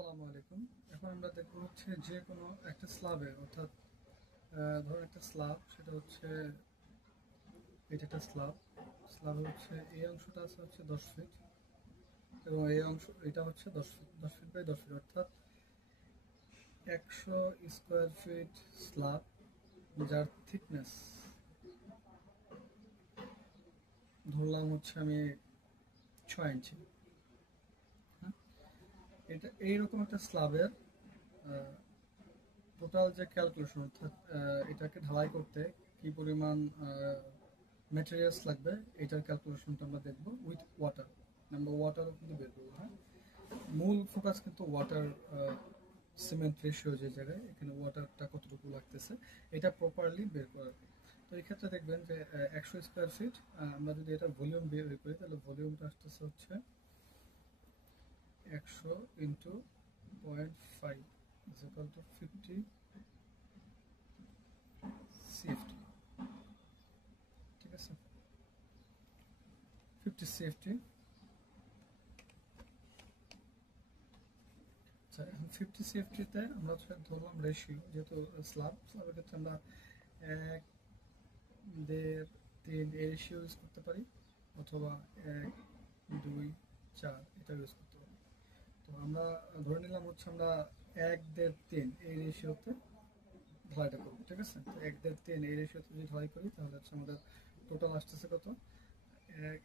আসসালামু আলাইকুম। এখন আমরা দেখব হচ্ছে যে কোনো একটা স্ল্যাবে, অর্থাৎ ধরুন একটা স্ল্যাব, সেটা হচ্ছে এটা একটা স্ল্যাবে হচ্ছে এই অংশটা আছে হচ্ছে 10 ফিট, এবং এই অংশ এটা হচ্ছে 10 ফিট, 10 ফিট বাই 10 ফিট, অর্থাৎ 100 স্কোয়ার ফিট স্ল্যাব, যার থিকনেস ধরলাম হচ্ছে আমি 6 ইঞ্চি। হ্যাঁ, এটা এইরকম একটা স্ল্যাবের টোটাল যে ক্যালকুলেশন, অর্থাৎ এটাকে ঢালাই করতে কি পরিমাণ ম্যাটেরিয়ালস লাগবে, এটার ক্যালকুলেশনটা আমরা দেখব উইথ ওয়াটার। আমরা ওয়াটারও কিন্তু বের করবো। হ্যাঁ, মূল ফোকাস কিন্তু ওয়াটার সিমেন্ট রেশিও, যে জায়গায় এখানে ওয়াটারটা কতটুকু লাগতেছে এটা প্রপারলি বের করার। তো এই ক্ষেত্রে দেখবেন যে 100 স্কোয়ার ফিট, আমরা যদি এটা ভলিউম বের করি তাহলে ভলিউমটা আসতেছে হচ্ছে 100 × 0.5 is equal to 50 CFT। ঠিক আছে, 50 CFT। আচ্ছা, এখন 50 CFT-তে আমরা ধরলাম রেশিও, যেহেতু স্ল্যাবের ক্ষেত্রে আমরা 1, 1.5, 3 এই রেশিও ইউজ করতে পারি, অথবা 1, 2, 4 এটা ইউজ করতে পারি। তো আমরা ধরে নিলাম হচ্ছে আমরা 1, 1.5, 3 এই রেশিওতে ঢালাইটা করবো। ঠিক আছে, তো 1, 1.5, 3 এই রেশিওতে যদি ঢালাই করি তাহলে হচ্ছে আমাদের টোটাল আসতেছে কত, 1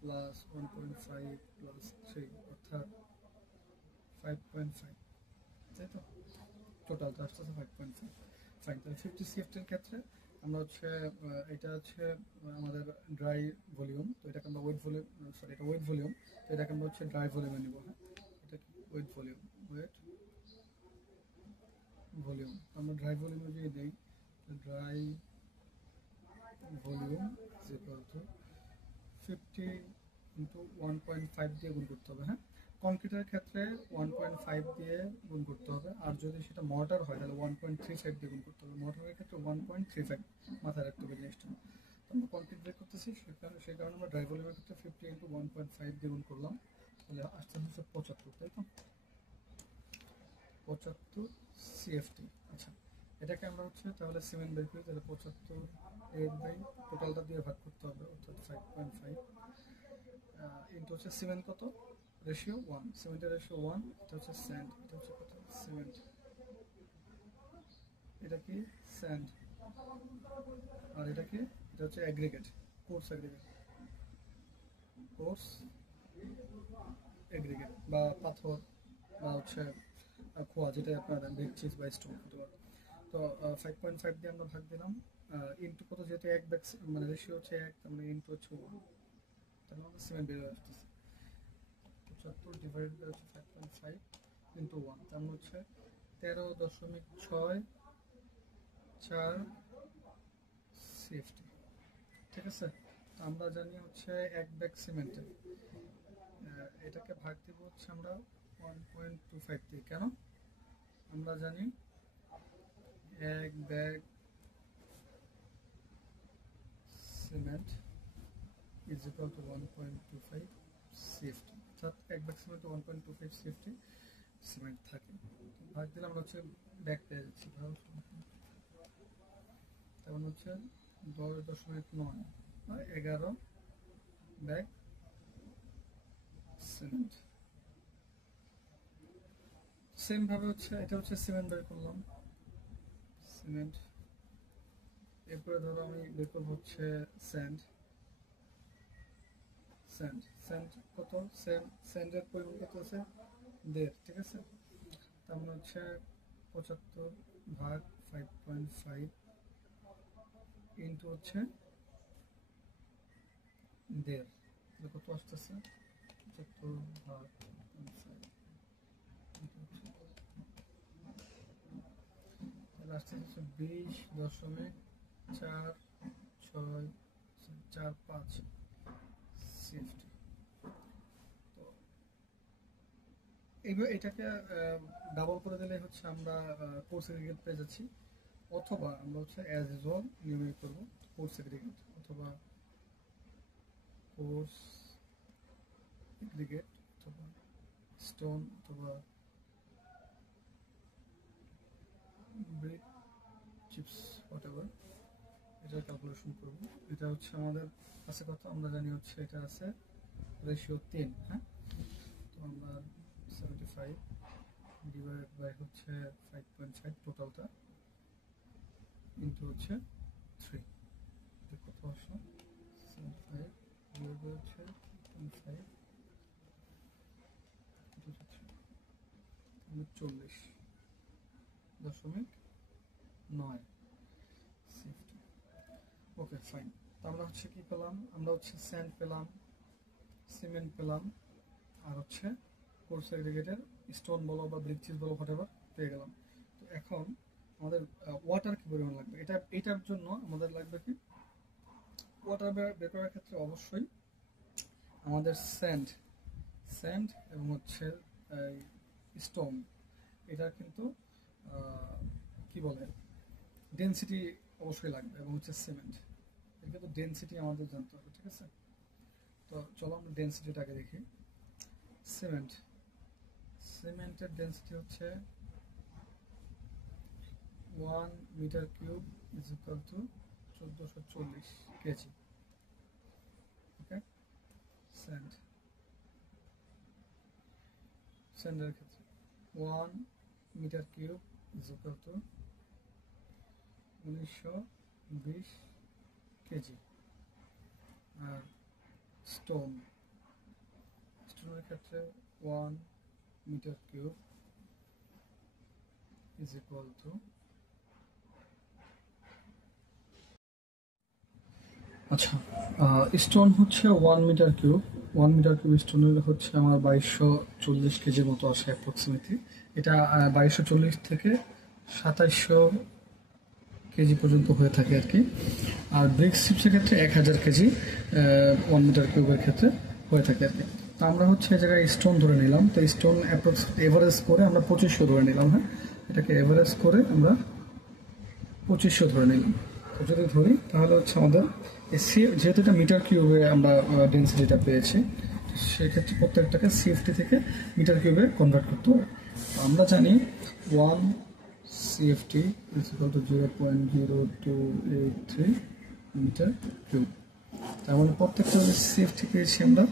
প্লাস 1.5 প্লাস 3, অর্থাৎ 5.5, তাই তো? টোটালটা আসতেছে 5.5। ফাইন, তাহলে 50 CFT-র ক্ষেত্রে আমরা হচ্ছে এটা হচ্ছে আমাদের ড্রাই ভলিউম, তো এটাকে আমরা ওয়েট ভলিউম, সরি এটা ওয়েট ভলিউম, তো এটাকে আমরা হচ্ছে ড্রাই ভলিউমে নিব। হ্যাঁ, এটা কি ওয়েট ভলিউম, আমরা ড্রাই ভলিউমে যদি দিই, dry volume is equal two 50 into 1.5 দিয়ে গুণ করতে হবে। হ্যাঁ, কংক্রিটের ক্ষেত্রে 1.5 দিয়ে গুণ করতে হবে, আর যদি সেটা মর্টার হয় তাহলে 1.35 দিয়ে গুণ করতে হবে। মর্টারের ক্ষেত্রে 1.35 মাথায় রাখতে হবে জিনিসটা। তো আমরা কংক্রিট বের করতেছি, সেই কারণে আমরা ড্রাই ভলিউমের ক্ষেত্রে 50 ইন্টু 1.5 দিয়ে গুণ করলাম, তাহলে আসতে হচ্ছে 75, তাই তো? 75 CFT। আচ্ছা, এটাকে আমরা হচ্ছে তাহলে সিমেন্ট বের করি, তাহলে 75 এর বাই টোটালটা দিয়ে ভাগ করতে হবে, অর্থাৎ 5.5 ইন্টু হচ্ছে সিমেন্ট কত, রেশিও 1, সিমেন্টের রেশিও 1, এটা হচ্ছে স্যান্ড, এটা হচ্ছে কত সিমেন্ট, এটা কি স্যান্ড, আর এটা কি, এটা হচ্ছে aggregate, course aggregate, course aggregate বা পাথর বা হচ্ছে খোয়া, যেটা আপনারা দেখছিস বা স্টোন হতে পারে। তো 5.5 দিয়ে আমরা ভাগ দিলাম, ইন্টু কত, যেহেতু এক ব্যাগ মানে রেশিও হচ্ছে 1, তার মানে ইন্টু হচ্ছে 1, তাহলে আমাদের সিমেন্ট বের হয়ে আসতেছে 75 ডিভাইড বাই হচ্ছে 5.5 ইন্টু 1, তার মানে হচ্ছে 13.64 CFT। ঠিক আছে, তো আমরা জানি হচ্ছে এক ব্যাগ সিমেন্টে এটাকে ভাগ দিব হচ্ছে আমরা 1.25 দিয়ে। কেন? আমরা জানি এক bag cement is equal two 1.25 CFT, অর্থাৎ এক ব্যাগ সিমেন্টে 1.25 CFT সিমেন্ট থাকে। ভাগ দিলে আমরা হচ্ছে ব্যাগ পেয়ে যাচ্ছি, তেমন হচ্ছে 10.9 বা 11 ব্যাগ সিমেন্ট। সেম ভাবে হচ্ছে এটা হচ্ছে সিমেন্ট বের করলাম, সিমেন্ট। এরপরে ধরো আমি বের করবো হচ্ছে স্যান্ড, স্যান্ড কত, স্যান্ডের পরিমাণ কত আছে 1.5। ঠিক আছে, তার মানে হচ্ছে 75 ভাগ 5.5 ইন্টু হচ্ছে 1.5, কত আসতেছে 75 ভাগ 5.5 তাহলে আসতেছে 20.4645 CFT। তো এইভাবে এটাকে ডাবল করে দিলে হচ্ছে আমরা কোর্স এগ্রিগেট পেয়ে যাচ্ছি, অথবা আমরা হচ্ছে অ্যাজ ইউজুয়াল নিয়মিত করবো কোর্স এগ্রিগেট অথবা কোর্স এগ্রিগেট অথবা স্টোন অথবা চিপস হোয়াট এভার, এটা ক্যালকুলেশন করব। এটা হচ্ছে আমাদের আছে কত আমরা জানি হচ্ছে এটা আছে রেশিও 3, হ্যাঁ। তো আমরা 75 ডিভাইড বাই হচ্ছে 5.5 টোটালটা ইন্টু হচ্ছে 3, এটা কত আসলো 75 ডিভাইড বাই হচ্ছে 5.5 40.9 সেফটি। Okay fine. তো আমরা হচ্ছে কি পেলাম, আমরা হচ্ছে স্যান্ড পেলাম, সিমেন্ট পেলাম, আর হচ্ছে কোর সেগ্রিগেটেড স্টোন বলো বা ব্রিকচিস বলো হোয়াটএভার পেয়ে গেলাম। তো এখন আমাদের ওয়াটার কি পরিমাণ লাগবে, এটার জন্য আমাদের লাগবে কি ওয়াটার বের করার ক্ষেত্রে অবশ্যই আমাদের স্যান্ড এবং হচ্ছে স্টোন এটার কিন্তু কি বলে ডেনসিটি অবশ্যই লাগবে, এবং হচ্ছে সিমেন্ট এর কিন্তু ডেনসিটি আমাদের জানতে হবে, ঠিক আছে। তো চলো আমরা ডেনসিটিটাকে দেখি। সিমেন্টের ডেনসিটি হচ্ছে 1 metre cube is equal to 1440 KG. Okay, স্যান্ডের ক্ষেত্রে 1 metre cube is equal to 1920 KG. আর স্টোনের ক্ষেত্রে 1 metre cube is equal to আচ্ছা স্টোন হচ্ছে 1 মিটার কিউব স্টোনের হচ্ছে আমার 2240 কেজির মতো আসে অ্যাপ্রক্সিমেটলি। এটা 2240 থেকে 2700 কেজি পর্যন্ত হয়ে থাকে আর কি। আর ব্রিক্স চিপসের ক্ষেত্রে 1000 কেজি 1 মিটার কিউবের ক্ষেত্রে হয়ে থাকে আর কি। তো আমরা হচ্ছে এই জায়গায় স্টোন ধরে নিলাম, তো স্টোন এভারেজ করে আমরা 2500 ধরে নিলাম, হ্যাঁ। এটাকে এভারেজ করে আমরা 2500 ধরে নিলাম। তো যদি ধরি তাহলে হচ্ছে আমাদের যেহেতু এটা মিটার কিউবে আমরা ডেন্সিটিটা পেয়েছি, সেক্ষেত্রে প্রত্যেকটাকে সিএফটি থেকে মিটার কিউবে কনভার্ট করতে হবে। আমরা জানি 1 CFT is equal to 0.0283 metre cube. তার মানে প্রত্যেকটা যে সিএফটি পেয়েছি আমরা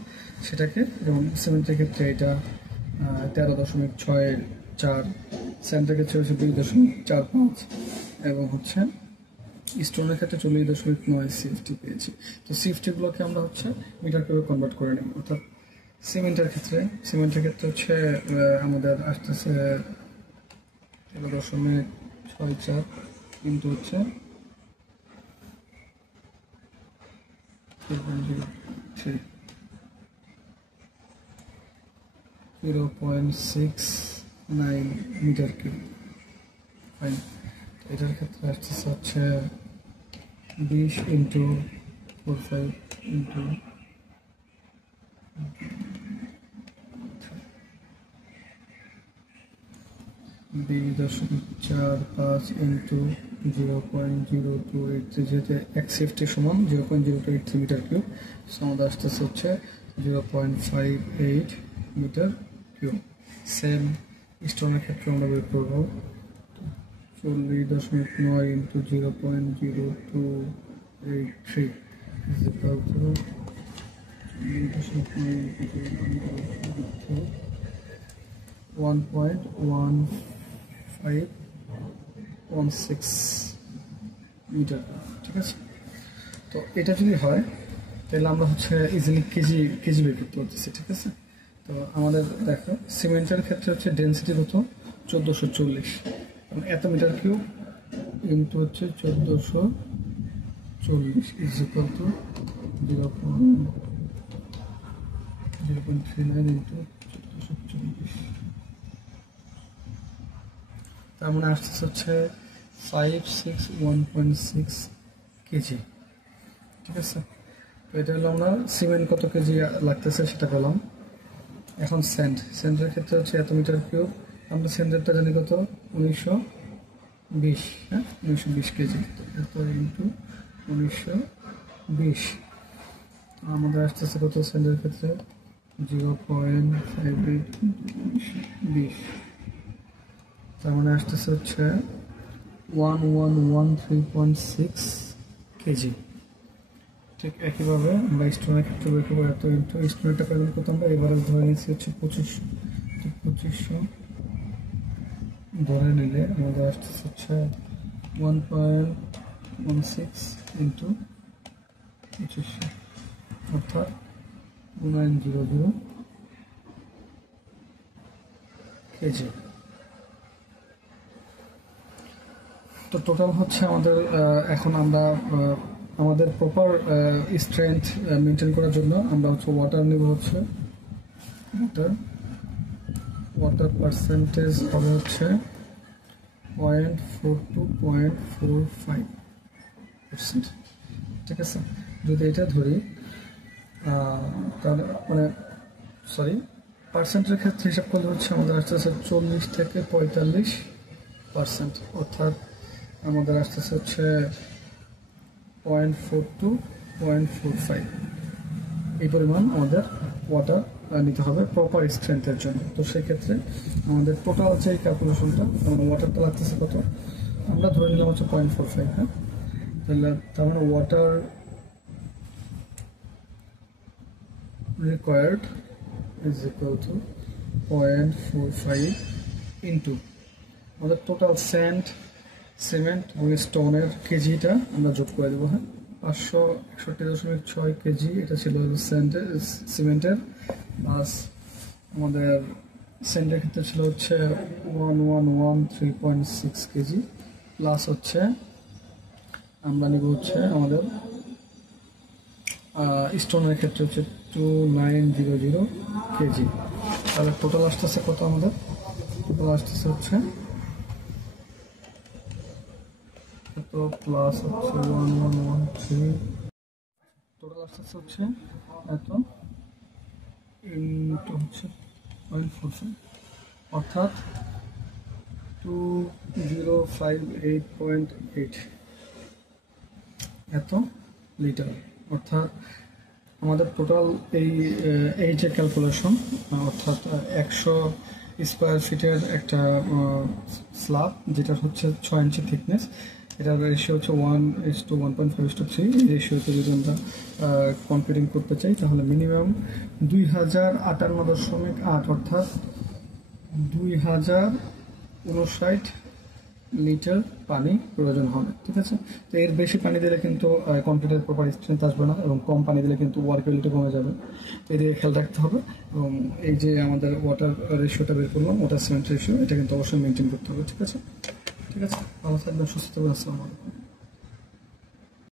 সেটাকে, যেমন সিমেন্টের ক্ষেত্রে এটা 13.64, স্যান্ডের ক্ষেত্রে হচ্ছে 2.45 এবং হচ্ছে স্টোনের ক্ষেত্রে 40.9 সিএফটি পেয়েছি। তো সিএফটিগুলোকে আমরা হচ্ছে মিটার কিউবে কনভার্ট করে নেব। অর্থাৎ সিমেন্টের ক্ষেত্রে হচ্ছে আমাদের আসতেছে 13.64 কিন্তু হচ্ছে 0.69 মিটার কিউব। ফাইন। এটার ক্ষেত্রে আসতেছে হচ্ছে 20 ইন্টু 45 ইন্টু 2.45 ইন্টু 0.0283, যেহেতু এক সিএফটি সমান 0.0283 মিটার কিউব, আমাদের আসতেছে হচ্ছে 0.58 মিটার কিউব। সেম স্টোনের ক্ষেত্রে আমরা বের করবো 40.9 into 0.0283 is equal to 1.1516 metre, ঠিক আছে। তো এটা যদি হয় তাহলে আমরা হচ্ছে ইজিলি কেজি বের করতে পারতেছি, ঠিক আছে। তো আমাদের দেখো সিমেন্টের ক্ষেত্রে হচ্ছে ডেন্সিটি কত 1440, এত মিটার কিউব ইন্টু হচ্ছে 1440 ইজ ইকুয়াল টু 0.39 ইন্টু 1440। তার মানে আসতেছে হচ্ছে 561.6 কেজি, ঠিক আছে। তো এটা হলো আমরা সিমেন্ট কত কেজি লাগতেছে সেটা পেলাম। এখন স্যান্ডের ক্ষেত্রে হচ্ছে এত মিটার কিউব, আমরা স্যান্ডেরটা জানি কত 1920, হ্যাঁ 1920 কেজি। এত ইন্টু 1920 আমাদের আসতেছে কত স্যান্ডের ক্ষেত্রে 0.58 20, তার মানে আসতেছে হচ্ছে 1113.6 কেজি। ঠিক একইভাবে আমরা স্টোনের ক্ষেত্রে বের করবো এত ইন্টু স্টোনেরটা প্রেজেন্ট করতে আমরা এবারে ধরে নিচ্ছি হচ্ছে 2500 ধরে নিলে আমাদের আসতেছে হচ্ছে 1.16 ইন্টু 2500 অর্থাৎ 2900 কেজি। তো টোটাল হচ্ছে আমাদের এখন আমরা আমাদের প্রপার স্ট্রেংথ মেনটেন করার জন্য আমরা হচ্ছে ওয়াটার নেব হচ্ছে ওয়াটার পার্সেন্টেজ হবে হচ্ছে 0.4 to 0.45%। ঠিক আছে, যদি এটা ধরি তাহলে মানে পার্সেন্টের ক্ষেত্রে হিসাব করলে হচ্ছে আমাদের আসতেছে 40 থেকে 45%, অর্থাৎ আমাদের আসতেছে হচ্ছে 0.4 to 0.45 এই পরিমাণ আমাদের ওয়াটার নিতে হবে প্রপার স্ট্রেংথের জন্য। তো সেক্ষেত্রে আমাদের টোটাল হচ্ছে এই ক্যালকুলেশনটা মানে ওয়াটারটা লাগতেছে কত, আমরা ধরে নিলাম হচ্ছে 0.45। হ্যাঁ, তাহলে তার মানে water required is equal to 0.45 into আমাদের টোটাল স্যান্ড, সিমেন্ট এবং স্টোনের কেজিটা আমরা যোগ করে দেবো। হ্যাঁ, 561.6 কেজি এটা ছিল সিমেন্টের, প্লাস আমাদের স্যান্ডের ক্ষেত্রে ছিল হচ্ছে 1113.6 কেজি, প্লাস হচ্ছে আমরা নিব হচ্ছে আমাদের স্টোনের ক্ষেত্রে হচ্ছে 2900 কেজি। তাহলে টোটাল আসতেছে কত, আমাদের টোটাল আসতেছে হচ্ছে এত প্লাস হচ্ছে 1113, টোটাল আসতেছে হচ্ছে এত ইন্টু হচ্ছে 0.45 অর্থাৎ 2058.8 এত লিটার। অর্থাৎ আমাদের টোটাল এই যে ক্যালকুলেশন, অর্থাৎ 100 স্কোয়ার ফিটের একটা স্ল্যাব যেটা হচ্ছে 6 ইঞ্চি থিকনেস, এটার রেশিও হচ্ছে 1:1.5:3। এই রেশিওতে যদি আমরা কনক্রিটিং করতে চাই তাহলে মিনিমাম 2058.8 অর্থাৎ 2059 লিটার পানি প্রয়োজন হবে। ঠিক আছে, তো এর বেশি পানি দিলে কিন্তু কনক্রিটের প্রপার স্ট্রেংথ আসবে না, এবং কম পানি দিলে কিন্তু ওয়ার্কেবিলিটি কমে যাবে। তো এদিকে খেয়াল রাখতে হবে, এবং এই যে আমাদের ওয়াটার রেশিওটা বের করলাম, ওয়াটার সিমেন্ট রেশিও, এটা কিন্তু অবশ্যই মেনটেন করতে হবে। ঠিক আছে, ভালো থাকবেন, সুস্থ থাকবেন, আসসালামু আলাইকুম।